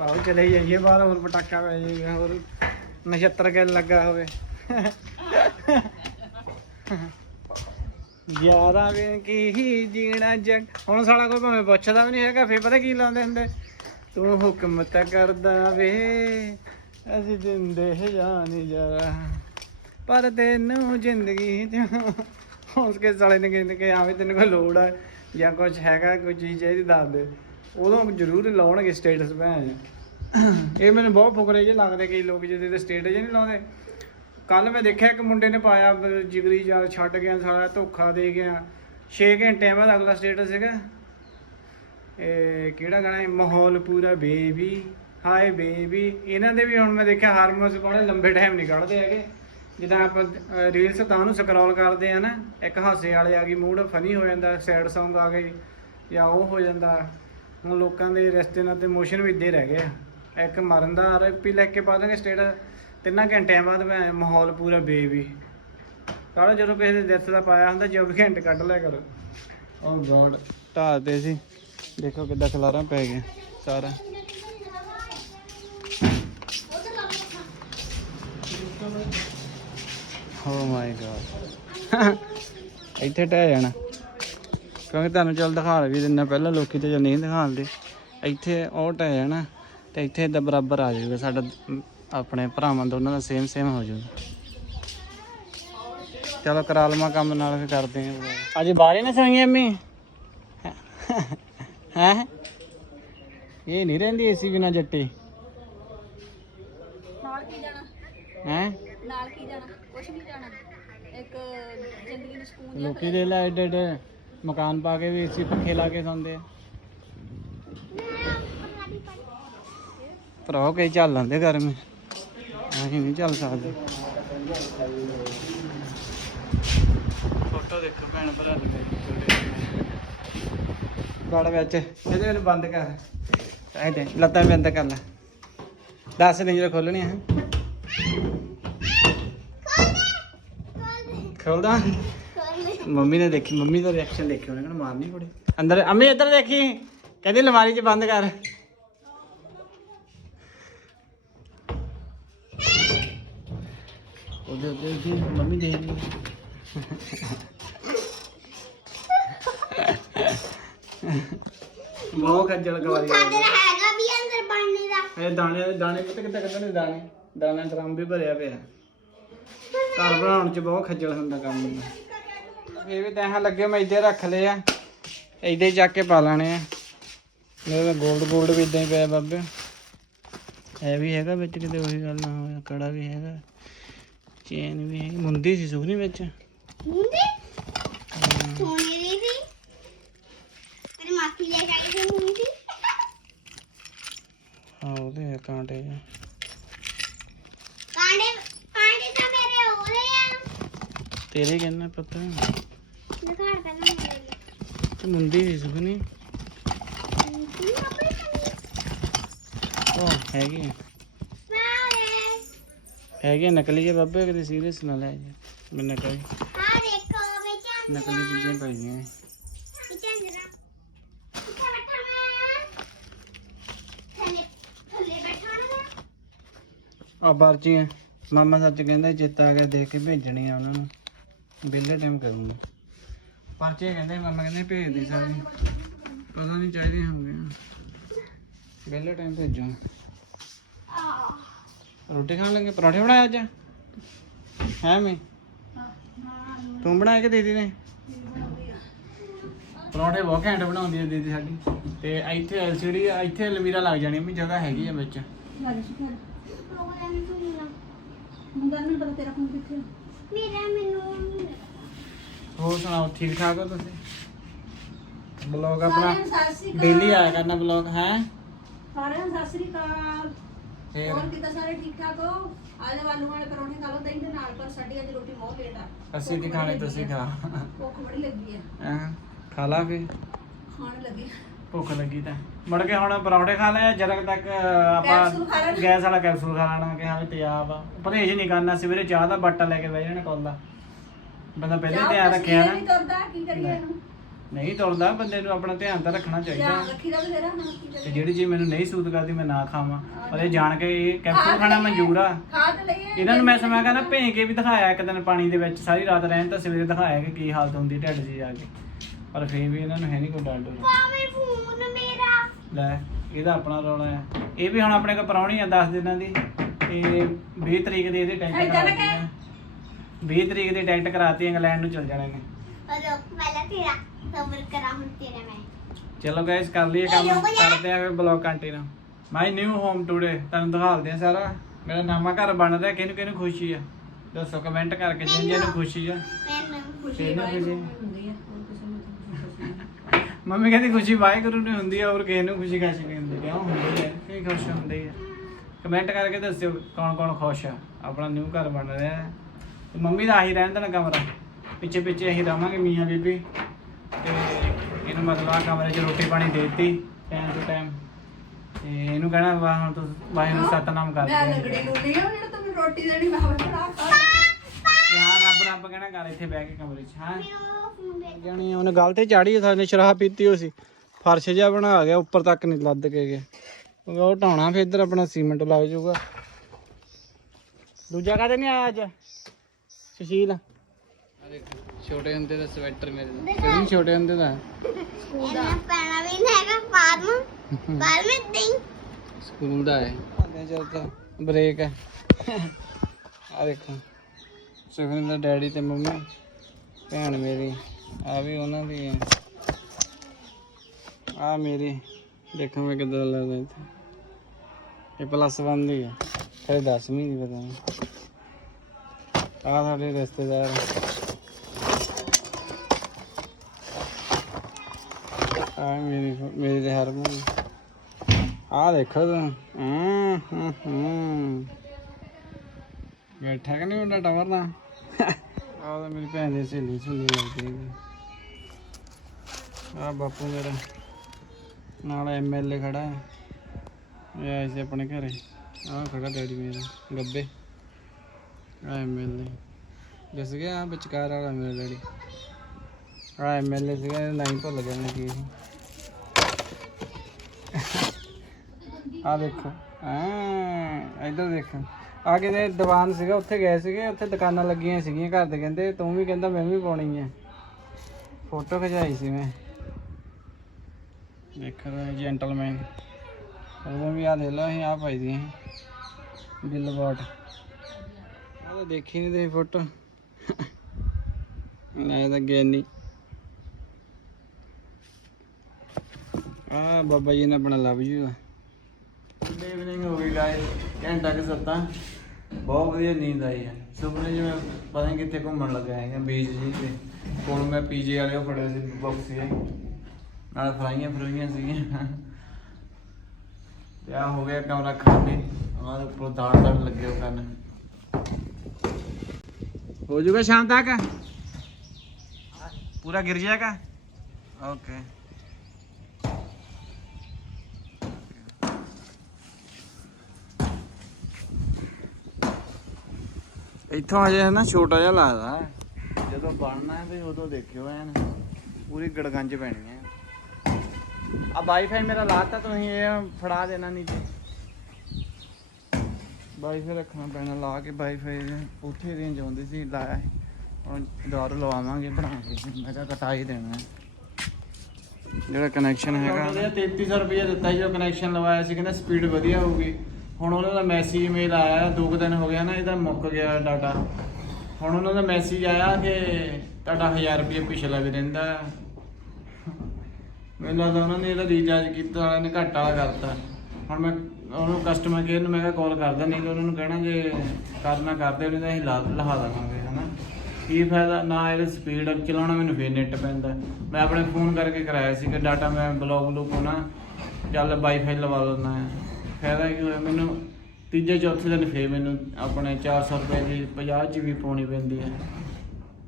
ਆਓ ਚਲੇ ਜਾਈਏ ਬਾਹਰ, ਹੋਰ ਪਟਾਕਾ ਪੈ ਜਾਏਗਾ ਹੋਰ ਨਛੱਤਰ ਕੇ ਲੱਗਾ ਹੋਵੇ। ਯਾਰਾਂ ਵੇ ਕੀ ਹੀ ਜੀਣਾ ਜਗ। ਹੁਣ ਸਾਲਾ ਕੋਈ ਭਾਵੇਂ ਪੁੱਛਦਾ ਵੀ ਨਹੀਂ ਹੈਗਾ, ਫੇਰ ਪਤਾ ਕੀ ਲਾਉਂਦੇ ਹੁੰਦੇ? ਤੂੰ ਹੁਕਮ ਤਾਂ ਕਰਦਾ ਵੇ, ਅਸੀਂ ਦਿੰਦੇ ਜਾਨ ਯਾਰਾ। ਪਰ ਤੈਨੂੰ ਜ਼ਿੰਦਗੀ ਚ ਉਸ ਕੇ ਸਾਲੇ ਨੇ ਕਹਿੰਦੇ ਕਿ ਆਵੇਂ ਤੈਨੂੰ ਕੋਈ ਲੋੜ ਆ ਜਾਂ ਕੁਝ ਹੈਗਾ, ਕੋਈ ਚੀਜ਼ ਚਾਹੀਦੀ ਦੱਸ ਦੇ। ਉਦੋਂ ਜ਼ਰੂਰ ਲਾਉਣਗੇ ਸਟੇਟਸ ਭੈਣ। ਇਹ ਮੈਨੂੰ ਬਹੁਤ ਫੁਕਰੇ ਜਿਹੇ ਲੱਗਦੇ ਕਈ ਲੋਕ ਜਿਹਦੇ ਤੇ ਸਟੇਟਸ ਨਹੀਂ ਲਾਉਂਦੇ। ਕੱਲ ਮੈਂ ਦੇਖਿਆ ਇੱਕ ਮੁੰਡੇ ਨੇ ਪਾਇਆ, ਜਿਗਰੀ ਜਾ ਛੱਡ ਗਿਆ ਸਾਰਾ ਧੋਖਾ ਦੇ ਗਿਆ। 6 ਘੰਟਿਆਂ ਬਾਅਦ ਅਗਲਾ ਸਟੇਟਸ ਸੀਗਾ ਇਹ ਕਿਹੜਾ ਗਾਣਾ ਹੈ? ਮਾਹੌਲ ਪੂਰਾ ਬੇਬੀ, ਹਾਏ ਬੇਬੀ। ਇਹਨਾਂ ਦੇ ਵੀ ਹੁਣ ਮੈਂ ਦੇਖਿਆ ਹਾਰਮੋਨਸ ਕੋਲੇ ਲੰਬੇ ਟਾਈਮ ਨਹੀਂ ਕੱਢਦੇ ਹੈਗੇ। ਜਿੱਦਾਂ ਆਪਾਂ ਰੀਲਸ ਤਾਂ ਉਹਨੂੰ ਸਕਰੋਲ ਕਰਦੇ ਆ ਨਾ, ਇੱਕ ਹਾਸੇ ਵਾਲੇ ਆ ਗਈ ਮੂਡ ਫਨੀ ਹੋ ਜਾਂਦਾ ਸੈਡ Song ਆ ਗਏ ਜਾਂ ਉਹ ਹੋ ਜਾਂਦਾ। ਹੁਣ ਲੋਕਾਂ ਦੇ ਰਸਤੇ ਨਾਲ ਤੇ ਮੋਸ਼ਨ ਵੀ ਇੱਦੇ ਰਹਿ ਗਏ ਆ ਇੱਕ ਮਰਨ ਦਾ ਆਰਪੀ ਲੈ ਕੇ ਪਾ ਦਾਂਗੇ ਸਟੇਟਸ ਤਿੰਨਾਂ ਘੰਟਿਆਂ ਬਾਅਦ ਮੈਂ ਮਾਹੌਲ ਪੂਰਾ ਬੇਬੀ ਕਾਹਦਾ ਜਦੋਂ ਕਿਸੇ ਦੇ ਡੈਥ ਦਾ ਪਾਇਆ ਹੁੰਦਾ 24 ਘੰਟੇ ਕੱਢ ਲਿਆ ਕਰੋ। oh ਓ ਗੋਡ ਢਾਦੇ ਸੀ। ਦੇਖੋ ਕਿੱਦਾਂ ਖਲਾਰਾ ਪੈ ਗਿਆ ਸਾਰਾ ਓ ਮਾਈ ਗॉड ਇੱਥੇ ਟਹਿ ਜਾਣਾ। ਕਿਉਂਕਿ ਤੁਹਾਨੂੰ ਚੱਲ ਦਿਖਾ ਵੀ ਦਿੰਨਾ ਪਹਿਲਾਂ ਲੋਕੀ ਤੇ ਜਾਂ ਨਹੀਂ ਦਿਖਾਉਂਦੇ। ਇੱਥੇ ਉਹ ਟਹਿ ਜਾਣਾ ਤੇ ਇੱਥੇ ਦਾ ਬਰਾਬਰ ਆ ਜਾਊਗਾ ਸਾਡਾ ਆਪਣੇ ਭਰਾਵਾਂ ਦੋਨਾਂ ਦਾ ਸੇਮ ਸੇਮ ਹੋ ਜਾਊਗਾ। ਚਲੋ ਕਰਾ ਲਵਾਂ ਕੰਮ ਨਾਲ ਫਿਰ ਕਰਦੇ ਆਂ ਅੱਜ ਬਾਰੇ ਨਾ ਸੋਈਏ ਅੰਮੀ ਹੈ? ਇਹ ਨਹੀਂ ਰਹਿੰਦੀ ਏਸੀ ਬਿਨਾ ਜੱਟੀ? ਨਾਲ ਕੀ ਜਾਣਾ? ਹੈ? ਨਾਲ ਕੀ ਜਾਣਾ? ਕੁਛ ਨਹੀਂ ਜਾਣਾ। ਇੱਕ ਜ਼ਿੰਦਗੀ ਨੂੰ ਸਕੂਨ ਲੋਕੀ ਦੇ ਲੈ ਏਡੇ ਏਡੇ ਮਕਾਨ ਪਾ ਕੇ ਵੀ ਏਸੀ ਪੱਖੇ ਲਾ ਕੇ ਸੌਂਦੇ ਆ। ਭਰਾ ਕਈ ਚੱਲ ਲੈਂਦੇ ਗਰਮੀ ਅਸੀਂ ਨਹੀਂ ਚੱਲ ਸਕਦੇ। ਫੋਟੋ ਦੇਖੋ ਭੈਣ ਭਰਾ ਦੇ। ਗੜ ਵਿੱਚ। ਇਹਦੇ ਨੂੰ ਬੰਦ ਕਰ। ਐ ਦੇ ਲੱਤਾਂ ਬੰਦ ਕਰ ਲੈ। ਦੱਸ ਨਹੀਂ ਜਦੋਂ ਖੋਲਣੀ ਹੈ ਖੋਲਦਾ ਮੰਮੀ ਨੇ ਦੇਖੀ ਮੰਮੀ ਦਾ ਰਿਐਕਸ਼ਨ ਦੇਖਿਓ ਉਹਨੇ ਕਹਿੰਦਾ ਮਾਰਨੀ ਕੁੜੀ। ਅੰਦਰ ਅੰਮੀ ਇੱਧਰ ਦੇਖੀ ਕਹਿੰਦੀ ਅਲਮਾਰੀ 'ਚ ਬੰਦ ਕਰ। ਉਹਦੇ ਉੱਤੇ ਜੀ ਮੰਮੀ ਦੇਖ ਲਈ ਬਹੁਤ ਖੱਜਲ ਕਵਾਰੀ ਹੈਗਾ ਵੀ ਅੰਦਰ ਬਣਨੇ ਦਾ। ਇਹ ਦਾਣੇ ਦਾਣੇ ਪਤਾ ਕਿੱਦਾਂ ਕੱਢਣੇ ਦਾਣੇ? ਦਾਣਾ ਡਰਮ ਵੀ ਭਰਿਆ ਪਿਆ। ਘਰ ਬਣਾਉਣ ਚ ਬਹੁਤ ਖੱਜਲ ਹੁੰਦਾ ਕੰਮ ਹੁੰਦਾ ਇਹ ਵੀ ਤੈਹਾਂ ਲੱਗੇ ਮੈਂ ਇੱਥੇ ਰੱਖ ਲਏ ਆ। ਇੱਥੇ ਹੀ ਚੱਕ ਕੇ ਪਾ ਲੈਣੇ ਆ। ਮੇਰੇ ਗੋਲਡ ਗੋਲਡ ਵੀ ਇਦਾਂ ਹੀ ਪਿਆ ਬਾਬੇ। ਇਹ ਵੀ ਹੈਗਾ ਵਿੱਚ ਕਿਤੇ ਉਹੀ ਗੱਲ ਨਾ ਹੋਵੇ ਕੜਾ ਵੀ ਹੈਗਾ। ਚੇਨ ਵੀ ਹੈਗੀ। ਮੁੰਦੀ ਸੀ ਸੁਖਨੀ ਵਿੱਚ। ਮੁੰਡੇ ਸੋਨੇ ਦੀ ਸੀ। ਤੇਰੀ ਮਾਸੀ ਲੈ ਕੇ ਆਈ ਸੀ ਮੁੰਡੀ ਹਾਂ ਉਹਦੇ ਕਾਂਟੇ ਜਿਹੇ। ਕਾਂਡੇ ਕਾਂਡੇ ਤਾਂ ਮੇਰੇ ਹੋਲੇ ਆ। ਤੇਰੇ ਕਹਿੰਦਾ ਪਤਾ? ਦਿਖਾੜ ਪਹਿਲਾਂ ਮੇਰੇ ਤੇ ਮੁੰਦੀ ਸੁਖਨੀ ਲਈ ਹੈਗੇ ਨਕਲੀ ਜਿਹੇ ਬਾਬੇ, ਕਦੇ ਸੀਰੀਅਸ ਨਾ ਲੈ ਜਾ। ਮੈਂ ਨਕਲੀ ਆ ਦੇਖੋ ਵਿੱਚ ਨਕਲੀ ਚੀਜ਼ਾਂ ਪਾਈਆਂ। ਆ ਪਰਚੀਆਂ। ਮਾਮਾ ਸੱਚ ਕਹਿੰਦਾ, ਚੇਤਾ ਆ ਗਿਆ ਦੇਖ ਕੇ ਭੇਜਣੀਆਂ ਉਹਨਾਂ ਨੂੰ। ਬਿੱਲੇ ਟਾਈਮ ਕਰੂੰਗਾ। ਪਰਚੀਆਂ ਕਹਿੰਦੇ ਮਾਮਾ ਕਹਿੰਦੇ ਭੇਜ ਦੇ ਸਾਰੇ। ਪਤਾ ਨਹੀਂ ਚਾਹੀਦੇ ਹੋਣਗੇ ਬਿੱਲੇ ਟਾਈਮ ਭੇਜੋ। ਆ ਰੋਟੀ ਖਾਣ ਲੱਗੇ? ਪਰੌਂਠੇ ਬਣਾਏ ਅੱਜ? ਹੈ ਮੈਂ? ਤੂੰ ਬਣਾਏ ਕਿ ਦੀਦੀ ਨੇ? ਪਰੌਂਠੇ ਬਹੁਤ ਘੈਂਟ ਬਣਾਉਂਦੀ ਹੈ ਦੀਦੀ ਸਾਡੀ। ਤੇ ਇੱਥੇ ਐਲਸੀਡੀ ਇੱਥੇ ਅਲਮੀਰਾ ਲੱਗ ਜਾਣੀ ਵੀ ਜਗ੍ਹਾ ਹੈਗੀ ਆ ਵਿੱਚ। ਮੁੰਡਾ ਨੂੰ ਪਤਾ ਤੇਰਾ ਫੋਨ ਕਿੱਥੇ ਆ। ਮੇਰਾ ਮੈਨੂੰ ਹੋਰ ਸੁਣਾਓ ਠੀਕ ਠਾਕ ਹੋ ਤੁਸੀਂ? ਬਲੌਗ ਆਪਣਾ ਸਾਰਿਆਂ ਨੂੰ ਸਤਿ ਸ੍ਰੀ ਅਕਾਲ। ਡੇਲੀ ਆਇਆ ਕਰਨਾ ਬਲੌਗ ਹੈ? ਸਾਰਿਆਂ ਨੂੰ ਸਤਿ ਸ੍ਰੀ ਅਕਾਲ। ਫੇਰ? ਹੋਰ ਕਿੱਦਾਂ ਸਾਰੇ ਠੀਕ ਠਾਕ ਹੋ? ਆਲੇ ਆਲੂ ਵਾਲੇ ਪਰੌਂਠੇ ਖਾ ਲਓ ਦਹੀਂ ਦੇ ਨਾਲ ਪਰ ਸਾਡੀ ਅੱਜ ਰੋਟੀ ਬਹੁਤ ਲੇਟ ਆ। ਅਸੀਂ ਤੇ ਖਾਣੇ ਤੁਸੀਂ ਖਾ। ਭੁੱਖ ਬੜੀ ਲੱਗੀ ਆ। ਹੈਂ, ਖਾ ਲਾ ਫੇ ਖਾਣ ਲੱਗੇ ਭੁੱਖ ਲੱਗੀ ਤਾਂ। ਮੁੜ ਕੇ ਹੁਣ ਪਰੌਂਠੇ ਖਾ ਲਏ ਜਦ ਤੱਕ ਆਪਾਂ ਕੈਪਸੂਲ ਖਾ ਲੈਣਾ। ਗੈਸ ਵਾਲਾ ਕੈਪਸੂਲ ਖਾ ਲੈਣਾ ਕਿ ਹਾਂ ਵੀ ਤੇਜ਼ਾਬ ਆ। ਪਰਹੇਜ ਨਹੀਂ ਕਰਨਾ ਸਵੇਰੇ ਚਾਹ ਦਾ ਬੱਟਾ ਲੈ ਕੇ ਬਹਿ ਜਾਣਾ ਕੋਲ ਦਾ। ਬੰਦਾ ਪਹਿਲੇ ਤਿਆਰ ਰੱਖਿਆ ਨਾ। ਤੁਰਦਾ ਕੀ ਕਰੀਏ ਇਹਨੂੰ? ਨਹੀਂ ਤੁਰਦਾ ਬੰਦੇ ਨੂੰ ਆਪਣਾ ਧਿਆਨ ਤਾਂ ਰੱਖਣਾ ਚਾਹੀਦਾ। ਧਿਆਨ ਰੱਖੀਦਾ ਬਥੇਰਾ ਹੁਣ ਕੀ ਤੇ ਕਰੀਏ ਜਿਹੜੀ ਚੀਜ਼ ਮੈਨੂੰ ਨਹੀਂ ਸੂਤ ਕਰਦੀ ਮੈਂ ਨਾ ਖਾਵਾਂ। ਪਰ ਇਹ ਜਾਣ ਕੇ ਇਹ ਕੈਪਸੂਲ ਖਾਣਾ ਮਨਜ਼ੂਰ ਆ। ਖਾ ਤੇ ਲਈਏ ਇਹਨਾਂ ਨੂੰ ਮੈਂ ਸਮਾਂ ਕਹਿੰਦਾ ਭੇਂ ਕੇ ਵੀ ਦਿਖਾਇਆ ਇੱਕ ਦਿਨ ਪਾਣੀ ਦੇ ਵਿੱਚ ਸਾਰੀ ਰਾਤ ਰਹਿਣ ਤਾਂ ਸਵੇਰੇ ਦਿਖਾਇਆ ਕਿ ਕੀ ਹਾਲਤ ਹੁੰਦੀ ਢਿੱਡ 'ਚ ਜਾ ਕੇ। ਪਰ ਫੇਰ ਵੀ ਇਹਨਾਂ ਨੂੰ ਹੈ ਨਹੀਂ ਕੋਈ ਡਰ ਡਰ। ਪਾਵੇਂ ਫੋਨ ਮੇਰਾ। ਲੈ ਇਹਦਾ ਆਪਣਾ ਰੌਲਾ ਆ। ਇਹ ਵੀ ਹੁਣ ਆਪਣੇ ਕੋਲ ਪਰੌਣੀ ਆ 10 ਦਿਨਾਂ ਦੀ। ਤੇ 20 ਤਰੀਕ ਦੀ ਇਹਦੀ ਟਿਕਟ ਏਦਾਂ ਨਾ ਆ 20 ਤਰੀਕ ਦੀ ਟਿਕਟ ਕਰਾਤੀ ਇੰਗਲੈਂਡ ਨੂੰ ਚਲ ਜਾਣੇ ਨੇ ਅਰੇ ਪਹਿਲਾਂ ਤੇਰਾ ਸਬਰ ਕਰਾਂ ਹੁਣ ਤੇਰਾ ਮੈਂ। ਚਲੋ ਗਾਇਸ ਕਰ ਲਈਏ ਕੰਮ ਕਰਦੇ ਆ ਫਿਰ blog continue my new home today ਤੁਹਾਨੂੰ ਦਿਖਾਉਂਦੇ ਆ ਸਾਰਾ। ਮੇਰਾ ਨਵਾਂ ਘਰ ਬਣ ਰਿਹਾ ਕਿਹਨੂੰ ਕਿਹਨੂੰ ਖੁਸ਼ੀ ਆ। ਦੱਸੋ ਕਮੈਂਟ ਕਰਕੇ ਜਿਨ ਜਿਹਨੂੰ ਖੁਸ਼ੀ ਆ। ਮੈਨੂੰ ਖੁਸ਼ੀ? ਹੁੰਦੀ ਨਹੀਂ ਮੰਮੀ ਕਹਿੰਦੀ ਖੁਸ਼ੀ ਵਾਹਿਗੁਰੂ ਨੂੰ ਹੁੰਦੀ ਆ ਹੋਰ ਕਿਸੇ ਨੂੰ ਖੁਸ਼ੀ ਕਾਸ਼ੀ ਨਹੀਂ ਹੁੰਦੀ ਕਿਉਂ ਹੁੰਦੀ ਹੈ ਕਈ ਖੁਸ਼ ਹੁੰਦੇ ਆ? ਕਮੈਂਟ ਕਰਕੇ ਦੱਸਿਓ ਕੌਣ ਕੌਣ ਖੁਸ਼ ਆ। ਆਪਣਾ ਨਿਊ ਘਰ ਬਣ ਰਿਹਾ। ਹੈ ਤੇ ਮੰਮੀ ਦਾ ਆਹੀ ਰਹਿਣ ਦੇਣਾ ਕਮਰਾ। ਪਿੱਛੇ ਪਿੱਛੇ ਅਸੀਂ ਰਵਾਂਗੇ ਮੀਆਂ ਬੀਬੀ। ਤੇ ਇਹਨੂੰ ਮਤਲਬ ਆ ਕਮਰੇ 'ਚ ਰੋਟੀ ਪਾਣੀ ਦੇ ਦਿੱਤੀ ਟਾਈਮ ਟੂ ਟਾਈਮ ਤੇ ਇਹਨੂੰ ਕਹਿਣਾ ਵਾ ਹੁਣ ਤੂੰ ਵਾਹਿਗੁਰੂ ਸਤਨਾਮ ਕਰ ਮੈਂ ਲੰਗੜੀ ਗੁੰਦੀ ਆ ਜਿਹੜਾ ਤੈਨੂੰ ਰੋਟੀ ਦੇਣੀ ਮੈਂ ਬਣਾ ਖਾ ਯਾਰ ਰੱਬ ਰੱਬ ਕਹਿਣਾ ਕਰ ਇੱਥੇ ਬਹਿ ਕੇ ਕਮਰੇ 'ਚ ਹਾਂ? ਜਾਣੀ ਉਹਨੇ ਗੱਲ ਤੇ ਚਾੜੀ ਸਾਨੇ ਸ਼ਰਾਬ ਪੀਤੀ ਹੋ ਸੀ। ਫਰਸ਼ ਜਿਹਾ ਬਣਾ ਗਿਆ ਉੱਪਰ ਤੱਕ ਨਹੀਂ ਲੱਦ ਕੇ ਗਿਆ। ਕਿਉਂਕਿ ਉਹ ਢਾਉਣਾ ਫਿਰ ਇੱਧਰ ਆਪਣਾ ਸੀਮੈਂਟ ਲੱਗ ਜਾਊਗਾ। ਦੂਜਾ ਕਾਹਦੇ ਨਹੀਂ ਆਇਆ ਅੱਜ? ਸੁਸ਼ੀਲ? ਛੋਟੇ ਹੁੰਦੇ ਦਾ ਸਵੈਟਰ ਮੇਰੇ ਕਿਹੜੀ ਛੋਟੇ ਹੁੰਦੇ ਦਾ? ਇਹਨਾਂ ਪੈਣਾ ਵੀ ਨਹੀਂ ਹੈਗਾ ਬਾਹਰ ਬਾਹਰ ਵਿੱਚ ਨਹੀਂ ਸਕੂਲ ਦਾ ਹੈ। ਆਂਦੇ ਤਾਂ ਬ੍ਰੇਕ ਹੈ। ਆ ਦੇਖੋ ਸੁਖਨ ਦਾ ਡੈਡੀ ਤੇ ਮੰਮੀ ਭੈਣ ਮੇਰੀ ਆ ਵੀ ਉਹਨਾਂ ਦੀ ਹੈ। ਆ ਮੇਰੀ ਦੇਖੋ ਮੈਂ ਕਿੱਦਾਂ ਲੱਗਦਾ ਇੱਥੇ। ਇਹ ਪਲੱਸ 1 ਦੀ ਹੈ। ਖਰੇ 10ਵੀਂ ਦੀ ਪਤਾ। ਨਹੀਂ ਆ ਸਾਡੇ ਰਿਸ਼ਤੇਦਾਰ। ਆ ਮੇਰੀ ਮੇਰੀ ਤੇ ਹਰਮਨ। ਆ ਦੇਖੋ ਤੂੰ। ਹੂੰ ਹੂੰ ਹੂੰ। ਬੈਠਾ ਕਿ ਨਹੀਂ ਉਹਦਾ ਟਵਰ ਦਾ ਆ ਤਾਂ ਮੇਰੀ ਭੈਣ ਦੀ ਸਹੇਲੀ ਸੁਣੀ ਲੱਗਦੀ ਆ ਬਾਪੂ ਮੇਰਾ। ਨਾਲ ਐਮਐਲਏ ਖੜਾ ਹੈ। ਇਹ ਆਏ ਸੀ ਆਪਣੇ ਘਰੇ। ਆ ਖੜਾ ਡੈਡੀ ਮੇਰਾ, ਗੱਬੇ। ਐਮਐਲਏ ਜਿਸ ਗਿਆ ਵਿਚਕਾਰ ਵਾਲਾ ਮੇਰਾ ਡੈਡੀ ਆ ਐਮਐਲਏ ਸੀਗਾ ਇਹਦਾ ਭੁੱਲ ਗਿਆ ਮੈਂ ਕੀ ਆ ਦੇਖੋ ਆ ਇੱਧਰ ਦੇਖੋ। ਆ ਕਿਤੇ ਦੀਵਾਨ ਸੀਗਾ, ਉੱਥੇ ਗਏ ਸੀਗੇ, ਉੱਥੇ ਦੁਕਾਨਾਂ ਲੱਗੀਆਂ ਸੀਗੀਆਂ ਘਰ ਦੇ ਕਹਿੰਦੇ, ਤੂੰ ਵੀ ਕਹਿੰਦਾ ਮੈਂ ਵੀ ਪਾਉਣੀ ਹੈ ਫੋਟੋ ਖਿਚਾਈ ਸੀ ਮੈਂ। ਦੇਖੋ ਜੈਂਟਲਮੈਨ ਉਹ ਵੀ ਆ ਦੇ ਲਓ, ਅਸੀਂ ਆ ਪਾਈ ਦੀ ਬਿੱਲ ਬਾਟ ਤਾਂ ਦੇਖੀ ਨਹੀਂ ਤੇ ਫੋਟੋ। ਲੈ ਤਾਂ ਗਿਆਨੀ ਆ ਬਾਬਾ ਜੀ ਨੇ ਆਪਣਾ ਲਵ ਯੂ ਆ। ਗੁੱਡ ਇਵਨਿੰਗ ਹੋ ਗਈ ਗਾਇਸ ਘੰਟਾ ਕਿ ਸੱਤਾ। ਬਹੁਤ ਵਧੀਆ ਨੀਂਦ ਆਈ ਹੈ। ਸੁਪਨੇ ਜਿਵੇਂ ਪਤਾ ਨਹੀਂ ਕਿੱਥੇ ਘੁੰਮਣ ਲੱਗਾ ਹੈਗਾ ਬੀਚ ਜੀ ਤੇ। ਕੋਲ ਮੈਂ ਪੀਜੇ ਵਾਲੇ ਉਹ ਫੜੇ ਸੀ ਬਾਕਸ ਨਾਲ ਫਰਾਈਆਂ ਫਰਾਈਆਂ ਸੀਗੀਆਂ। ਤੇ ਆ ਹੋ ਗਿਆ ਕਮਰਾ ਖਾਲੀ। ਆਹ ਦੇ ਉੱਪਰ ਦਾੜ ਦਾੜ ਲੱਗੇ ਹੋ ਕਰਨ ਹੋ ਜਾਊਗਾ ਸ਼ਾਮ ਤੱਕ? ਪੂਰਾ ਗਿਰ ਜਾਏਗਾ? ਓਕੇ। ਇੱਥੋਂ ਅਜੇ ਨਾ ਛੋਟਾ ਜਿਹਾ ਲੱਗਦਾ ਹੈ। ਜਦੋਂ ਬਣਨਾ ਹੈ ਤੇ ਉਦੋਂ ਦੇਖਿਓ ਐਨ। ਪੂਰੀ ਗੜਗੰਜ ਪੈਣੀ ਹੈ। ਆ ਵਾਈਫਾਈ ਮੇਰਾ ਲਾਤਾ ਤੁਸੀਂ ਇਹ ਫੜਾ ਦੇਣਾ ਨੀਚੇ। ਵਾਈਫਾਈ ਰੱਖਣਾ ਪੈਣਾ ਲਾ ਕੇ ਵਾਈਫਾਈ ਉੱਥੇ ਰੇਂਜ ਆਉਂਦੀ ਸੀ ਲਾਇਆ। ਹੁਣ ਦੁਬਾਰਾ ਲਵਾਵਾਂਗੇ ਬਣਾ ਕੇ ਮੈਂ ਕਿਹਾ ਕਟਾ ਹੀ ਦੇਣਾ। ਜਿਹੜਾ ਕਨੈਕਸ਼ਨ ਹੈਗਾ 3300 ਰੁਪਏ ਦਿੱਤਾ ਸੀ ਜੋ ਕਨੈਕਸ਼ਨ ਲਵਾਇਆ ਸੀ ਕਹਿੰਦਾ ਸਪੀਡ ਵਧੀਆ ਹੋਊਗੀ ਹੁਣ ਉਹਨਾਂ ਦਾ ਮੈਸੇਜ ਮੇਲ ਆਇਆ ਦੋ ਕੁ ਦਿਨ ਹੋ ਗਿਆ ਨਾ ਇਹਦਾ ਮੁੱਕ ਗਿਆ ਡਾਟਾ ਹੁਣ ਉਹਨਾਂ ਦਾ ਮੈਸੇਜ ਆਇਆ ਕਿ ਤੁਹਾਡਾ 1000 ਰੁਪਏ ਪਿਛਲਾ ਵੀ ਰਹਿੰਦਾ। ਮੈਨੂੰ ਲੱਗਦਾ ਉਹਨਾਂ ਨੇ ਇਹਦਾ ਰੀਚਾਰਜ ਕੀਤਾ ਵਾਲਿਆਂ ਨੇ ਘੱਟ ਵਾਲਾ ਕਰਤਾ ਹੁਣ ਮੈਂ ਉਹਨੂੰ ਕਸਟਮਰ ਕੇਅਰ ਨੂੰ ਮੈਂ ਕਿਹਾ ਕਾਲ ਕਰਦਾ ਨਹੀਂ ਤਾਂ ਉਹਨਾਂ ਨੂੰ ਕਹਿਣਾ ਜੇ ਕਰਨਾ ਕਰਦੇ ਉਹਨੇ ਤਾਂ ਅਸੀਂ ਲਾ ਲਹਾ ਦੇਵਾਂਗੇ, ਹਨਾ। ਕੀ ਫਾਇਦਾ? ਨਾ ਇਹਦਾ ਸਪੀਡ ਚਲਾਉਣਾ ਮੈਨੂੰ ਫੇਰ ਨੈਟ ਪੈਂਦਾ। ਮੈਂ ਆਪਣੇ ਫੋਨ ਕਰਕੇ ਕਰਾਇਆ ਸੀ ਕਿ ਡਾਟਾ ਮੈਂ ਬਲੌਗ ਬਲੂਕ ਹੋਣਾ, ਚੱਲ ਵਾਈਫਾਈ ਲਵਾ ਲੈਂਦਾ ਹੈ। ਫਾਇਦਾ ਕੀ ਹੋਇਆ? ਮੈਨੂੰ ਤੀਜੇ ਚੌਥੇ ਦਿਨ ਫੇਰ ਮੈਨੂੰ ਆਪਣੇ 400 ਰੁਪਏ ਦੀ 50 GB ਪਾਉਣੀ ਪੈਂਦੀ ਹੈ।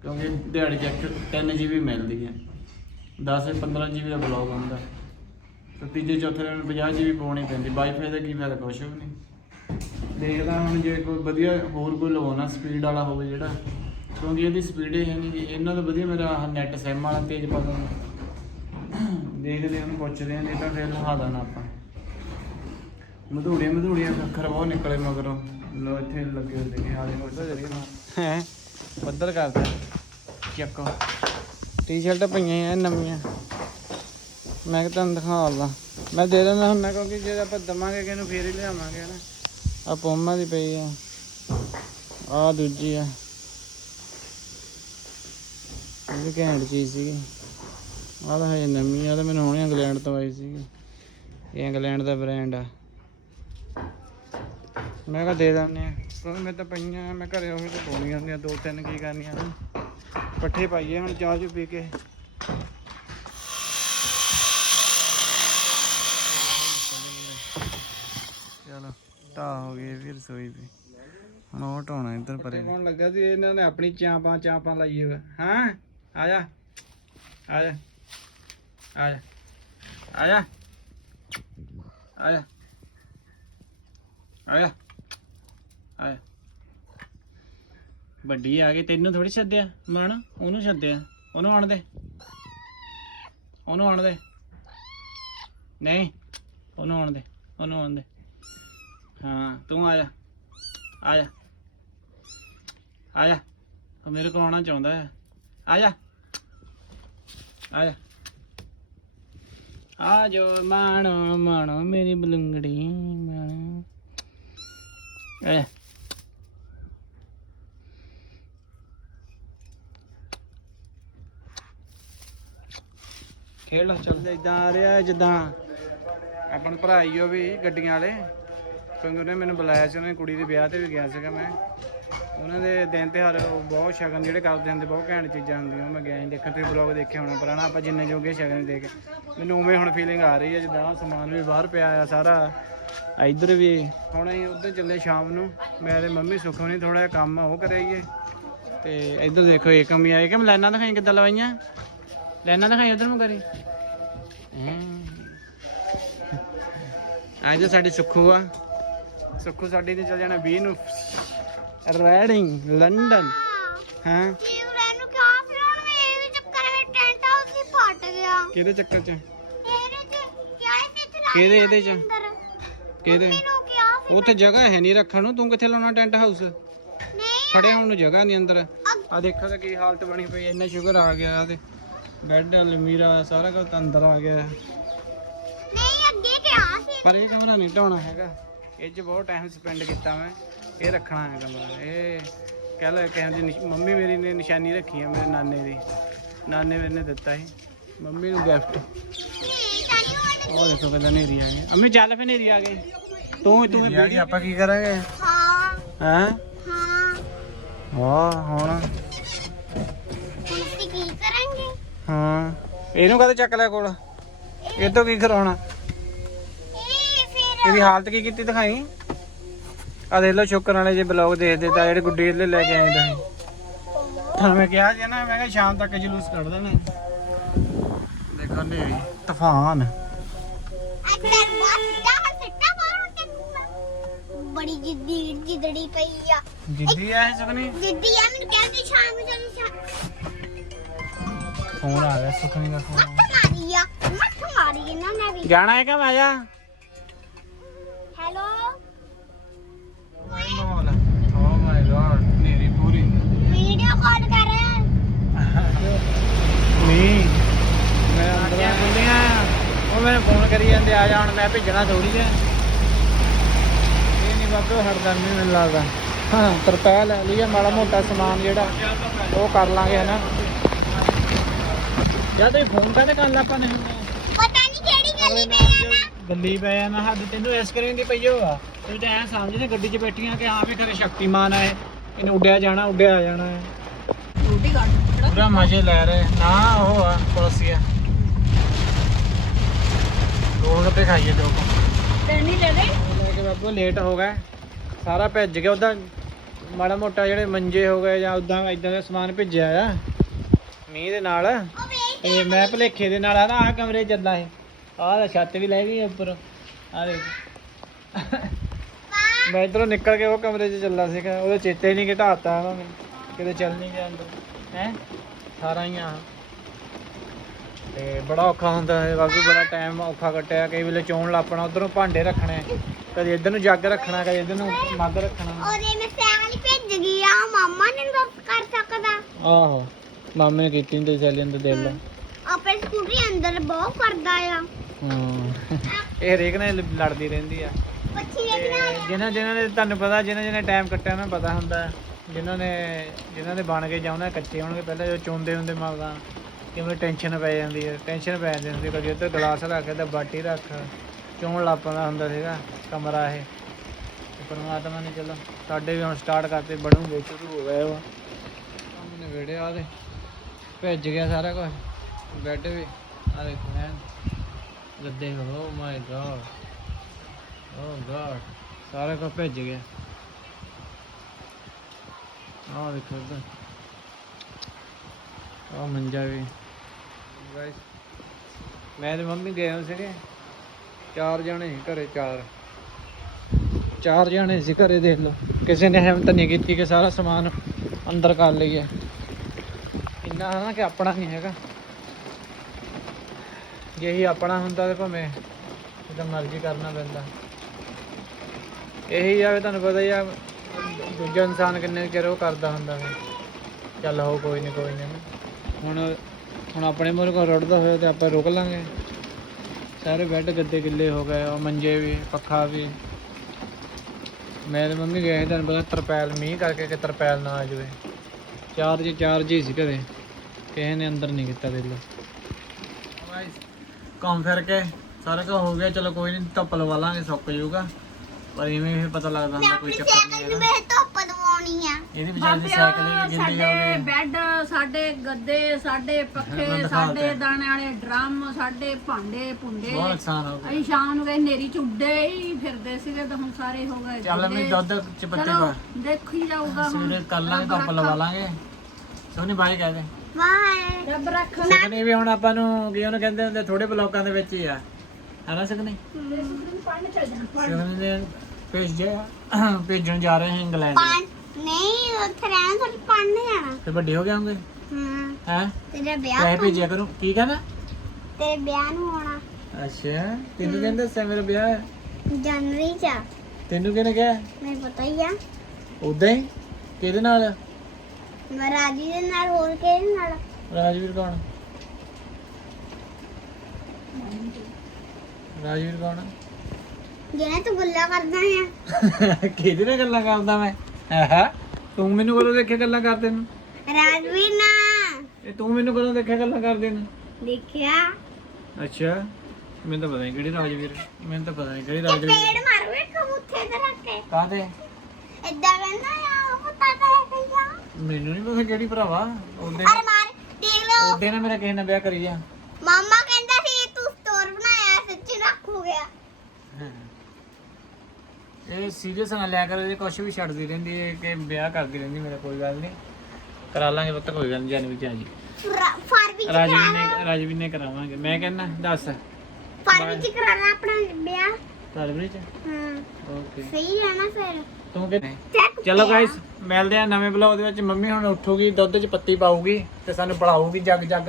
ਕਿਉਂਕਿ ਦਿਹਾੜੀ ਚ 3 GB ਮਿਲਦੀ ਹੈ। 10 15 GB ਦਾ ਬਲੌਗ ਹੁੰਦਾ। ਤੇ ਤੀਜੇ ਚੌਥੇ ਦਿਨ 50 GB ਪਾਉਣੀ ਪੈਂਦੀ। ਵਾਈਫਾਈ ਦਾ ਕੀ ਫਾਇਦਾ ਕੁਛ ਵੀ ਨਹੀਂ। ਦੇਖਦਾ ਹੁਣ ਜੇ ਕੋਈ ਵਧੀਆ ਹੋਰ ਕੋਈ ਲਵਾਉਣਾ ਸਪੀਡ ਵਾਲਾ ਹੋਵੇ ਜਿਹੜਾ ਕਿਉਂਕਿ ਇਹਦੀ ਸਪੀਡ ਹੀ ਹੈ ਨਹੀਂ ਗੀ। ਇਹਨਾਂ ਦਾ ਵਧੀਆ ਮੇਰਾ ਨੈਟ ਸਿਮ ਵਾਲਾ ਤੇਜ਼ ਪਸੰਦ ਦੇਖਦੇ ਹਾਂ ਉਹਨੂੰ ਪੁੱਛਦੇ ਹਾਂ ਨਹੀਂ ਤਾਂ ਫਿਰ ਲਹਾ ਦੇਣਾ ਆਪਾਂ। ਮਧੂੜੀਆਂ ਮਧੂੜੀਆਂ ਅੱਖਰ ਬਹੁਤ ਨਿਕਲੇ ਮਗਰੋਂ। ਲੋ ਇੱਥੇ ਲੱਗੇ ਹੁੰਦੇ ਨੇ ਹਾਲੇ ਕੋਈ ਜਰੀ ਹੈ? ਬੱਦਲ ਕਰਦਾ। ਚੱਕੋ। ਟੀ-ਸ਼ਰਟਾਂ ਪਈਆਂ ਐ ਨਵੀਆਂ। ਮੈਂ ਕਿਹਾ ਤੁਹਾਨੂੰ ਦਿਖਾ ਲਾ ਮੈਂ ਦੇ ਦਿੰਦਾ ਹੁੰਦਾ ਕਿਉਂਕਿ ਜੇ ਆਪਾਂ ਦਵਾਂਗੇ ਕਿਹਨੂੰ ਫੇਰ ਹੀ ਲਿਆਵਾਂਗੇ ਨਾ। ਆ ਪੋਮਾ ਦੀ ਪਈ ਆ। ਆ ਦੂਜੀ ਆ। ਇਹ ਵੀ ਘੈਂਟ ਚੀਜ਼ ਸੀਗੀ। ਆਹ ਤਾਂ ਹਜੇ ਨਵੀਂ ਆ ਤਾਂ ਮੈਨੂੰ ਹੁਣੇ ਇੰਗਲੈਂਡ ਤੋਂ ਆਈ ਸੀਗੀ। ਇਹ ਇੰਗਲੈਂਡ ਦਾ ਬ੍ਰਾਂਡ ਆ। ਮੈਂ ਕਿਹਾ ਦੇ ਦਿੰਦੇ ਆ। ਕਿਉਂਕਿ ਮੇਰੇ ਤਾਂ ਪਈਆਂ, ਮੈਂ ਘਰੇ ਉਹੀ ਤਾਂ ਪਾਉਣੀਆਂ ਹੁੰਦੀਆਂ, ਦੋ ਤਿੰਨ ਕੀ ਕਰਨੀਆਂ ਪੱਠੇ ਪਾਈਏ ਹੁਣ ਚਾਹ ਚੂ ਪੀ ਕੇ। ਚਲੋ ਹੋ ਗਈ ਫਿਰ ਸੋਈ ਵੀ ਹੁਣ ਉਹ ਢਾਉਣਾ ਇੱਧਰ ਪਰੇ। ਕੌਣ ਲੱਗਾ ਸੀ ਇਹਨਾਂ ਨੇ ਆਪਣੀ ਚਾਂਪਾਂ ਚਾਂਪਾਂ ਲਾਈ ਹੋਇਆ ਹਾਂ? ਆ ਜਾ। ਆ ਜਾ। ਆ ਜਾ। ਆ ਜਾ। ਆ ਜਾ। ਆ ਜਾ। ਆ ਜਾ। ਵੱਡੀ ਆ ਗਈ, ਤੈਨੂੰ ਥੋੜੀ ਸੱਦਿਆ। ਮਨ, ਉਹਨੂੰ ਛੱਡਿਆ ਉਹਨੂੰ ਆਣ ਦੇ। ਉਹਨੂੰ ਆਣ ਦੇ। ਨਹੀਂ, ਉਹਨੂੰ ਆਣ ਦੇ। ਉਹਨੂੰ ਆਣ ਹਾਂ, ਤੂੰ ਆ ਜਾ। ਆ ਜਾ। ਆ ਜਾ। ਉਹ ਮੇਰੇ ਕੋਲ ਆਉਣਾ ਚਾਹੁੰਦਾ ਹੈ। ਆ ਜਾ। ਆ ਜਾ। ਆ ਜੋ ਮਾਣੋ ਮਾਣੋ ਮੇਰੀ ਬਲੰਗੜੀ, ਮਾਣੋ। ਆ ਜਾ। ਖੇਡ ਚੱਲ। ਇਦਾਂ ਆ ਰਿਹਾ, ਜਿੱਦਾਂ। ਆਪਣ ਭਰਾ ਹੀ ਉਹ ਵੀ, ਗੱਡੀਆਂ ਵਾਲੇ। ਕਿਉਂਕਿ ਉਹਨੇ ਮੈਨੂੰ ਬੁਲਾਇਆ ਸੀ, ਉਹਨੇ ਕੁੜੀ ਦੇ ਵਿਆਹ ਤੇ ਵੀ ਗਿਆ ਸੀਗਾ ਮੈਂ। ਉਹਨਾਂ ਦੇ ਦਿਨ ਤਿਉਹਾਰ ਬਹੁਤ ਸ਼ਗਨ ਜਿਹੜੇ ਕਰਦੇ ਹੁੰਦੇ, ਬਹੁਤ ਘੈਂਟ ਚੀਜ਼ਾਂ ਹੁੰਦੀਆਂ, ਮੈਂ ਗਿਆ ਸੀ ਦੇਖਣ ਤੇ ਬਲੌਗ ਦੇਖਿਆ ਹੋਣਾ, ਪੁਰਾਣਾ ਆਪਾਂ ਜਿੰਨੇ ਜੋਗੇ ਸ਼ਗਨ ਦੇ ਕੇ। ਮੈਨੂੰ ਉਵੇਂ ਹੁਣ ਫੀਲਿੰਗ ਆ ਰਹੀ ਹੈ, ਜਿੱਦਾਂ ਸਮਾਨ ਵੀ ਬਾਹਰ ਪਿਆ ਆ ਸਾਰਾ। ਇੱਧਰ ਵੀ ਹੁਣ ਅਸੀਂ ਉੱਧਰ ਚੱਲੇ ਸ਼ਾਮ ਨੂੰ। ਮੈਂ ਤੇ ਮੰਮੀ ਸੁੱਖ ਨਹੀਂ ਥੋੜਾ ਜਿਹਾ ਕੰਮ ਆ, ਉਹ ਕਰਾਈਏ ਤੇ ਇੱਧਰ ਦੇਖੋ ਏਕਮ ਵੀ ਆਏ ਕਿ ਲਾਈਨਾਂ ਦਿਖਾਈ ਕਿੱਦਾਂ ਲਵਾਈਆਂ? ਲਾਈਨਾਂ ਦਿਖਾਈ ਉਧਰ ਨੂੰ ਕਰੀ ਅੱਜ ਸਾਡੀ ਸੁੱਖੂ ਆ। ਸੁੱਖੂ ਸਾਡੀ ਨੇ ਚੱਲ ਜਾਣਾ 20 ਨੂੰ। ਰੈਡਿੰਗ ਲੰਡਨ ਹਾਂ। ਟਿਊਰਨ ਨੂੰ ਕਿਹਾ ਫਿਰ ਹੁਣ ਮੈਂ ਇਹਦੇ ਚੱਕਰ ਵਿੱਚ ਟੈਂਟ ਹਾਊਸ ਹੀ ਫਟ ਗਿਆ। ਕਿਹਦੇ ਚੱਕਰ ਚ? ਇਹਦੇ ਚ ਕਿਹਦੇ ਇਹਦੇ ਚ? ਅੰਦਰ ਕਿਹਦੇ? ਮੈਨੂੰ ਕਿਹਾ ਫਿਰ ਉੱਥੇ ਜਗ੍ਹਾ ਹੈ ਨਹੀਂ ਰੱਖਣ ਨੂੰ। ਤੂੰ ਕਿੱਥੇ ਲਾਉਣਾ ਟੈਂਟ ਹਾਊਸ? ਨਹੀਂ। ਖੜੇ ਹੋਣ ਨੂੰ ਜਗ੍ਹਾ ਨਹੀਂ ਅੰਦਰ। ਆ ਦੇਖੋ ਤਾਂ ਕੀ ਹਾਲਤ ਬਣੀ ਪਈ ਇੰਨਾ ਸ਼ੂਗਰ ਆ ਗਿਆ ਤੇ ਬੈੱਡ ਅਲਮੀਰਾ ਸਾਰਾ ਕੁਝ ਤਾਂ ਅੰਦਰ ਆ ਗਿਆ। ਨਹੀਂ ਅੱਗੇ ਕਿਹਾ ਸੀ। ਪਰ ਇਹ ਕਮਰਾ ਨਹੀਂ ਢਾਉਣਾ ਹੈਗਾ। ਇਹ 'ਚ ਬਹੁਤ ਟਾਈਮ ਸਪੈਂਡ ਕੀਤਾ ਮੈਂ। ਇਹ ਰੱਖਣਾ ਹੈ ਕਮਰਾ ਇਹ ਕਹਿ ਲਓ ਕਹਿੰਦੀ ਮੰਮੀ ਮੇਰੀ ਨੇ ਨਿਸ਼ਾਨੀ ਰੱਖੀ ਹੈ ਮੇਰੇ ਨਾਨੇ ਦੀ। ਨਾਨੇ ਮੇਰੇ ਨੇ ਦਿੱਤਾ ਸੀ। ਮੰਮੀ ਨੂੰ ਗਿਫਟ ਉਹ ਦੇਖੋ ਕਹਿੰਦਾ ਨੇਰੀ ਆ ਗਈ। ਅੰਮੀ ਚੱਲ ਫੇ ਨੇਰੀ ਆ ਗਈ। ਤੂੰ ਤੂੰ ਵੀ ਆਪਾਂ ਕੀ ਕਰਾਂਗੇ? ਹਾਂ। ਹੈਂ? ਹਾਂ। ਵਾਹ ਹੁਣ? ਕੀ ਕਰਾਂਗੇ? ਹਾਂ। ਇਹਨੂੰ ਕਦੇ ਚੱਕ ਲਿਆ ਕੋਲ? ਇਹ ਤੋਂ ਕੀ ਕਰਾਉਣਾ? ਇਹਦੀ ਹਾਲਤ ਕੀ ਕੀਤੀ ਦਿਖਾਈ? ਆ ਦੇਖ ਲਓ ਸ਼ੁਕਰ ਵਾਲੇ ਜੇ ਬਲੌਗ ਦੇਖਦੇ ਤਾਂ ਜਿਹੜੇ ਗੁੱਡੀ ਇਹਦੇ ਲੈ ਕੇ ਆਏ ਤਾਂ ਸੀ ਤੁਹਾਨੂੰ ਮੈਂ ਕਿਹਾ ਸੀ ਨਾ ਮੈਂ ਕਿਹਾ ਸ਼ਾਮ ਤੱਕ ਜਲੂਸ ਕੱਢ ਦੇਣਾ। ਦੇਖੋ ਨੇਰੀ ਤੂਫਾਨ। ਬੜੀ ਜਿੱਦੀ ਜਿੱਦੜੀ ਪਈ ਆ। ਜਿੱਦੀ ਆ ਇਹ ਸੁਖਨੀ? ਜਿੱਦੀ ਆ ਮੈਨੂੰ ਕਹਿੰਦੀ ਸ਼ਾਮ ਨੂੰ ਚੱਲ ਸ਼ਾਮ ਫੋਨ ਆ ਗਿਆ ਸੁਖਨੀ ਦਾ ਫੋਨ। ਮੱਥ ਮਾਰੀ ਇਹਨਾਂ ਨੇ ਵੀ। ਜਾਣਾ ਹੈ ਕਿ ਮੈਂ ਜਾ ਹੈਲੋ ਮਾਹੌਲ ਓ ਮਾਈ ਗॉड ਨੇਰੀ ਪੂਰੀ ਵੀਡੀਓ ਕਾਲ ਕਰ ਨਹੀਂ ਮੈਂ ਅੰਦਰ ਖੁੱਲੀਆਂ ਉਹ ਮੈਨੂੰ ਫੋਨ ਕਰੀ ਜਾਂਦੇ ਆ ਜਾ ਹੁਣ ਮੈਂ ਭੇਜਣਾ ਥੋੜੀ ਆ। ਇਹ ਨਹੀਂ ਬਾਬੇ ਨਹੀਂ ਮੈਨੂੰ ਲੱਗਦਾ। ਹਾਂ ਤਰਪਾਲ ਲੈ ਲਈਏ ਮਾੜਾ ਮੋਟਾ ਸਮਾਨ ਜਿਹੜਾ ਉਹ ਕਰ ਲਾਂਗੇ ਹਨਾ। ਜਦ ਇਹ ਫੋਨ ਕਾਤੇ ਕਰ ਲਾ ਆਪਾਂ ਨੇ? ਪਤਾ ਨਹੀਂ ਕਿਹੜੀ ਗਲੀ ਪਈ ਆ ਗੱਲੀ ਪਏ ਆ ਨਾ ਹੱਦ ਤੈਨੂੰ ਇਸ ਕਰੀਂ ਦੀ ਪਈ ਹੋਆ। ਤੂੰ ਤਾਂ ਐ ਸਮਝਦੇ ਗੱਡੀ 'ਚ ਬੈਠੀਆਂ ਕਿ ਹਾਂ ਵੀ ਕਰੇ ਸ਼ਕਤੀਮਾਨ ਆਏ ਇਹਨੇ ਉੱਡਿਆ ਜਾਣਾ ਉੱਡਿਆ ਆ ਜਾਣਾ। ਹੈ ਰੋਟੀ ਕੱਢ ਪੂਰਾ ਮਜ਼ੇ ਲੈ ਰਹੇ। ਨਾ ਉਹ ਆ ਪੁਲਸੀਆ ਗੋਲ ਗੱਪੇ ਖਾਈਏ ਦੋ ਕੁ। ਤੈਨੂੰ ਲੈ ਦੇ। ਲੈ ਕੇ ਬਾਬੂ ਲੇਟ ਹੋ ਗਏ ਸਾਰਾ ਭਿੱਜ ਗਿਆ ਉਹਦਾ ਮਾੜਾ ਮੋਟਾ ਜਿਹੜੇ ਮੰਜੇ ਹੋ ਗਏ ਜਾਂ ਉਦਾਂ ਇਦਾਂ ਦਾ ਸਮਾਨ ਭਿੱਜਿਆ ਆ। ਮੀਂਹ ਦੇ ਨਾਲ। ਤੇ ਮੈਂ ਭਲੇਖੇ ਦੇ ਨਾਲ ਆ ਨਾ ਆ ਕਮਰੇ ਚੱਲਾ ਸੀ ਆਹ ਤਾਂ ਛੱਤ ਵੀ ਲੈ ਗਈ ਉੱਪਰ। ਆ ਦੇਖ। ਮੈਂ ਇਧਰੋਂ ਨਿਕਲ ਕੇ ਉਹ ਕਮਰੇ 'ਚ ਚੱਲਾ ਸੀਗਾ। ਉਹਦਾ ਚੇਤੇ ਹੀ ਨਹੀਂ ਘਟਾਤਾ ਉਹਨਾਂ ਨੇ ਕਿਤੇ ਚੱਲ ਨਹੀਂ ਗਿਆ ਅੰਦਰ। ਹੈ? ਸਾਰਾ ਹੀ ਆ। ਤੇ ਬੜਾ ਔਖਾ ਹੁੰਦਾ ਹੈ ਬਾਕੀ ਬੜਾ ਟਾਈਮ ਔਖਾ ਕੱਟਿਆ ਕਈ ਵੇਲੇ ਚੋਣ ਲਾਪਣਾ ਉਧਰੋਂ ਭਾਂਡੇ ਰੱਖਣੇ ਕਦੇ ਇੱਧਰ ਨੂੰ ਜੱਗ ਰੱਖਣਾ ਕਦੇ ਇੱਧਰ ਨੂੰ ਮੱਗ ਰੱਖਣਾ। ਉਹਦੇ ਮੈਂ ਸੈਲ ਭੇਜ ਗਈ ਆ ਮਾਮਾ ਨੇ ਵਾਪਸ ਕਰ ਸਕਦਾ। ਆਹੋ ਮਾਮੇ ਨੇ ਕੀਤੀ ਹੁੰਦੀ ਸੈਲੀ ਅੰਦਰ ਦੇ ਲਾ। ਆਪੇ ਸਕੂਟਰੀ ਅੰਦਰ ਬਹੁਤ ਕਰਦਾ ਆ। ਹਾਂ ਇਹ ਹਰੇਕ ਨਾਲ ਲੜਦੀ ਰਹਿੰਦੀ ਆ। ਜਿਨ੍ਹਾਂ ਜਿਨ੍ਹਾਂ ਨੇ ਤੁਹਾਨੂੰ ਪਤਾ ਜਿਨ੍ਹਾਂ ਜਿਨ੍ਹਾਂ ਟਾਈਮ ਕੱਟਿਆ ਉਹਨਾਂ ਨੂੰ ਪਤਾ ਹੁੰਦਾ ਜਿਨ੍ਹਾਂ ਨੇ ਜਿਨ੍ਹਾਂ ਦੇ ਬਣ ਕੇ ਜਾਉਣਾ ਕੱਚੇ ਹੋਣਗੇ ਪਹਿਲਾਂ ਜਦੋਂ ਚੁੰਦੇ ਹੁੰਦੇ ਮਾਗਾ ਕਿਵੇਂ ਟੈਨਸ਼ਨ ਪੈ ਜਾਂਦੀ ਹੈ? ਟੈਨਸ਼ਨ ਪੈ ਜਾਂਦੀ ਹੁੰਦੀ ਕਦੇ ਉੱਧਰ ਗਲਾਸ ਰੱਖ ਤੇ ਬਾਟੀ ਰੱਖ। ਚੋਣ ਲਾਪਾਂ ਹੁੰਦਾ ਸੀਗਾ ਕਮਰਾ ਇਹ? ਤੇ ਪਰਮਾਤਮਾ ਨੇ ਚਲੋ ਸਾਡੇ ਵੀ ਹੁਣ ਸਟਾਰਟ ਕਰਤੇ ਬਣੂਗੇ ਸ਼ੁਰੂ ਹੋ ਗਏ ਉਹ ਸਾਹਮਣੇ ਵੇੜੇ ਆ ਦੇ ਭੇਜ ਗਿਆ ਸਾਰਾ ਕੁਝ ਬੈੱਡ ਵੀ। ਆ ਦੇਖੋ ਹੈ ਗੱਦੇ ਹੋ ਮਾਈ ਗॉड ਓ ਗॉड ਸਾਰਾ ਕੁਝ ਭੇਜ ਗਿਆ। ਆ ਦੇਖੋ ਇੱਧਰ। ਆ ਮੰਜਾ ਵੀ। ਗਾਇਸ ਮੈਂ ਤੇ ਮੰਮੀ ਗਏ ਹੋਏ ਸੀਗੇ। ਚਾਰ ਜਣੇ ਸੀ ਘਰੇ, ਚਾਰ। ਚਾਰ ਜਣੇ ਸੀ ਘਰੇ ਦੇਖ ਲਓ। ਕਿਸੇ ਨੇ ਹਿੰਮਤ ਨਹੀਂ ਕੀਤੀ ਕਿ ਸਾਰਾ ਸਮਾਨ ਅੰਦਰ ਕਰ ਲਈਏ। ਇੰਨਾ ਹੈ ਨਾ ਕਿ ਆਪਣਾ ਨਹੀਂ ਹੈਗਾ। ਜੇ ਆਪਣਾ ਹੁੰਦਾ ਤੇ ਭਾਵੇਂ ਜਿੱਦਾਂ ਮਰਜ਼ੀ ਕਰਨਾ ਪੈਂਦਾ। ਇਹੀ ਆ ਵੀ ਤੁਹਾਨੂੰ ਪਤਾ ਹੀ ਆ, ਦੂਜਾ ਇਨਸਾਨ ਕਿੰਨੇ ਚਿਰ ਉਹ ਕਰਦਾ ਹੁੰਦਾ ਹੈ ਚੱਲ ਹੋ ਕੋਈ ਨਹੀਂ ਕੋਈ ਨਹੀਂ ਹੁਣ ਹੁਣ ਆਪਣੇ ਮੁਲਕ ਰੁੜਦਾ ਹੋਇਆ ਤੇ ਆਪਾਂ ਰੁਕ ਲਾਂਗੇ। ਸਾਰੇ ਬੈੱਡ ਗੱਦੇ ਗਿੱਲੇ ਹੋ ਗਏ ਉਹ ਮੰਜੇ ਵੀ ਪੱਖਾ ਵੀ। ਮੈਂ ਤੇ ਮੰਮੀ ਗਏ ਤੁਹਾਨੂੰ ਪਤਾ ਤਰਪੈਲ ਮੀਂਹ ਕਰਕੇ ਕਿ ਤਰਪੈਲ ਨਾ ਆ ਜਾਵੇ। ਚਾਰ ਜੀ ਚਾਰ ਜੀ ਸੀ ਘਰੇ। ਕਿਸੇ ਨੇ ਅੰਦਰ ਨਹੀਂ ਕੀਤਾ ਦੇ ਲੋ ਘੁੰਮ ਫਿਰ ਕੇ ਸਾਰਾ ਕੁਝ ਹੋ ਗਿਆ ਚਲੋ ਕੋਈ ਨਹੀਂ ਧੁੱਪ ਲਵਾ ਲਾਂਗੇ ਸੁੱਕ ਜਾਊਗਾ। ਪਰ ਇਵੇਂ ਵੀ ਪਤਾ ਲੱਗਦਾ ਹੁੰਦਾ ਕੋਈ ਚੱਕਰ ਨਹੀਂ ਹੈਗਾ। ਨੂੰ ਦਵਾਉਣੀ ਆ। ਇਹਦੀ ਵਿਚਾਰੀ ਦੀ ਸਾਈਕਲ ਹੀ ਗਿੰਦੀ ਸਾਡੇ ਜਾਵੇ ਬੈੱਡ ਸਾਡੇ ਗੱਦੇ ਸਾਡੇ ਪੱਖੇ ਮੈਨੂੰ ਦਿਖਾ ਸਾਡੇ ਤੇ। ਦਾਣੇ ਵਾਲੇ ਡਰਮ ਸਾਡੇ ਭਾਂਡੇ ਭੁੰਡੇ। ਬਹੁਤ ਨੁਕਸਾਨ ਹੋ ਗਿਆ। ਅਸੀਂ ਸ਼ਾਮ ਨੂੰ ਗਏ ਨੇਰੀ ਚ ਉੱਡੇ ਹੀ ਫਿਰਦੇ ਸੀਗੇ ਤਾਂ ਹੁਣ ਸਾਰੇ ਹੋ ਗਏ ਚੱਲ ਮੈਂ ਗਿੱਲੇ। ਦੁੱਧ ਚ ਪੱਤੇ ਚਲੋ ਪਾ ਦੇਖੀ ਜਾਊਗਾ ਹੁਣ। ਸਵੇਰੇ ਕਰ ਲਾਂਗੇ ਧੁੱਪ ਲਵਾ ਲਾਂਗੇ। ਸੋਨੀ ਬਾਈ ਕਹਿ ਦੇ। ਵਾਏ ਰੱਬ ਰੱਖ। ਸਕਨੀ ਵੀ ਹੁਣ ਆਪਾਂ ਨੂੰ ਕੀ ਉਹਨੂੰ ਕਹਿੰਦੇ ਹੁੰਦੇ ਥੋੜੇ ਬਲੋਕਾਂ ਦੇ ਵਿੱਚ ਹੀ ਆ। ਹੈਨਾ ਸਕਨੀ ਪੜਨ ਚੱਲ ਜਾਣਾ ਦੇ ਭੇਜ ਭੇਜਣ ਜਾ ਰਹੇ ਹਾਂ ਇੰਗਲੈਂਡ। ਪਾਣ ਨਹੀਂ ਉੱਥੇ ਰਹਿਣਾ ਥੋੜੀ ਪੜਨ ਜਾਣਾ। ਤੇ ਵੱਡੇ ਹੋ ਗਏ ਹੋਣਗੇ ਹਾਂ। ਹੈ? ਤੇਰਾ ਵਿਆਹ ਪੈਸੇ ਭੇਜਿਆ ਕਰੂੰ। ਕੀ ਕਹਿੰਦਾ? ਤੇਰੇ ਵਿਆਹ ਨੂੰ ਹੋਣਾ ਅੱਛਾ ਤੈਨੂੰ ਕਹਿੰਦਾ ਸੀ ਮੇਰਾ ਵਿਆਹ ਹੈ? ਜਨਵਰੀ ਚ। ਆ। ਤੈਨੂੰ ਕਿਹਨੇ ਕਿਹਾ? ਮੈਨੂੰ ਪਤਾ ਹੀ ਆ। ਉਦਾਂ ਹੀ? ਕਿਹਦੇ ਨਾਲ? ਮੈਂ ਰਾਜੀ ਦੇ ਨਾਲ ਹੋਰ ਕਿਹਦੇ ਨਾਲ? ਰਾਜਵੀਰ ਕੌਣ? ਰਾਜਵੀਰ ਕੌਣ? ਜਿਹਨੇ ਤੂੰ ਗੁੱਲਾ ਕਰਦਾ ਆ। ਕਿਹਦੇ ਨਾਲ ਗੱਲਾਂ ਕਰਦਾ ਮੈਂ? ਹੈ ਤੂੰ ਮੈਨੂੰ ਕਦੋਂ ਦੇਖਿਆ ਗੱਲਾਂ ਕਰਦੇ ਨੂੰ? ਰਾਜਵੀਰ ਨਾ ਇਹ ਤੂੰ ਮੈਨੂੰ ਕਦੋਂ ਦੇਖਿਆ ਗੱਲਾਂ ਕਰਦੇ ਨੂੰ? ਦੇਖਿਆ। ਅੱਛਾ ਮੈਨੂੰ ਤਾਂ ਪਤਾ ਨਹੀਂ ਕਿਹੜੀ ਰਾਜਵੀਰ ਮੈਨੂੰ ਤਾਂ ਪਤਾ ਨਹੀਂ ਕਿਹੜੀ ਰਾਜਵੀਰ ਪੇੜ ਮਾਰ ਵੇ ਕਬੂਥੇ ਤੇ ਰੱਖ ਕੇ। ਕਾਹਦੇ? ਆ ਪਤਾ ਤਾਂ ਕਈਆ ਮੈਨੂੰ ਨਹੀਂ ਪਤਾ ਕਿਹੜੀ ਭਰਾਵਾ ਉਹਦੇ ਅਰੇ ਮਾਰ ਦੇਖ ਲਓ। ਉਹਦੇ ਨਾਲ ਮੇਰਾ ਕਿਸੇ ਨਾਲ ਵਿਆਹ ਕਰੀ ਆ। ਮਾਮਾ ਕਹਿੰਦਾ ਸੀ ਤੂੰ ਸਟੋਰ ਬਣਾਇਆ ਸੱਚੀ ਰੱਖ ਹੋ ਗਿਆ। ਇਹ ਸੀਰੀਅਸ ਨਾ ਲਿਆ ਕਰ ਇਹ ਕੁਛ ਵੀ ਛੱਡਦੀ ਰਹਿੰਦੀ ਹੈ ਕਿ ਵਿਆਹ ਕਰਦੀ ਰਹਿੰਦੀ ਮੇਰਾ ਕੋਈ ਗੱਲ ਨਹੀਂ। ਕਰਾ ਲਾਂਗੇ ਪੁੱਤ ਕੋਈ ਗੱਲ ਨਹੀਂ ਜਨਵਰੀ ਚ ਆ ਜੀ। ਰਾਜਵੀਰ ਨੇ ਰਾਜਵੀਰ ਨੇ ਕਰਾਵਾਂਗੇ। ਮੈਂ ਕਹਿੰਦਾ ਦੱਸ। ਫਰਵਰੀ ਚ ਕਰਾ ਲਾ ਆਪਣਾ ਵਿਆਹ। ਫਰਵਰੀ ਚ? ਹਾਂ। ਓਕੇ। ਸਹੀ ਹੈ ਨਾ ਫਿਰ। ਤੂੰ ਕਿ ਚਲੋ ਗਾਇਸ ਮਿਲਦੇ ਆ ਨਵੇਂ ਬਲੌਗ ਦੇ ਵਿੱਚ। ਮੰਮੀ ਹੁਣ ਉੱਠੂਗੀ ਦੁੱਧ 'ਚ ਪੱਤੀ ਪਾਊਗੀ ਤੇ ਸਾਨੂੰ ਪੜਾਊਗੀ ਜੱਗ ਜੱਗ।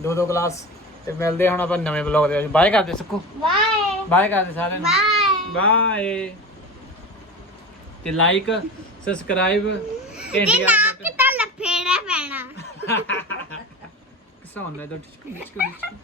ਦੋ ਦੋ ਗਲਾਸ। ਤੇ ਮਿਲਦੇ ਹੁਣ ਆਪਾਂ ਨਵੇਂ ਬਲੌਗ ਦੇ ਵਿੱਚ। ਬਾਏ ਕਰਦੇ ਸੁੱਕੂ ਬਾਏ ਬਾਏ ਕਰਦੇ ਸਾਰਿਆਂ ਨੂੰ। ਬਾਏ ਬਾਏ ਤੇ ਲਾਈਕ ਸਬਸਕ੍ਰਾਈਬ ਜੇ ਘੰਟੀ ਨਾ ਕਿਤਾ ਲਫੇੜਾ ਪੈਣਾ। ਕਿਸਾਨ ਨੇ ਦੋ ਟਿਚਕੂ ਟਿਚਕੂ ਟਿਚਕੂ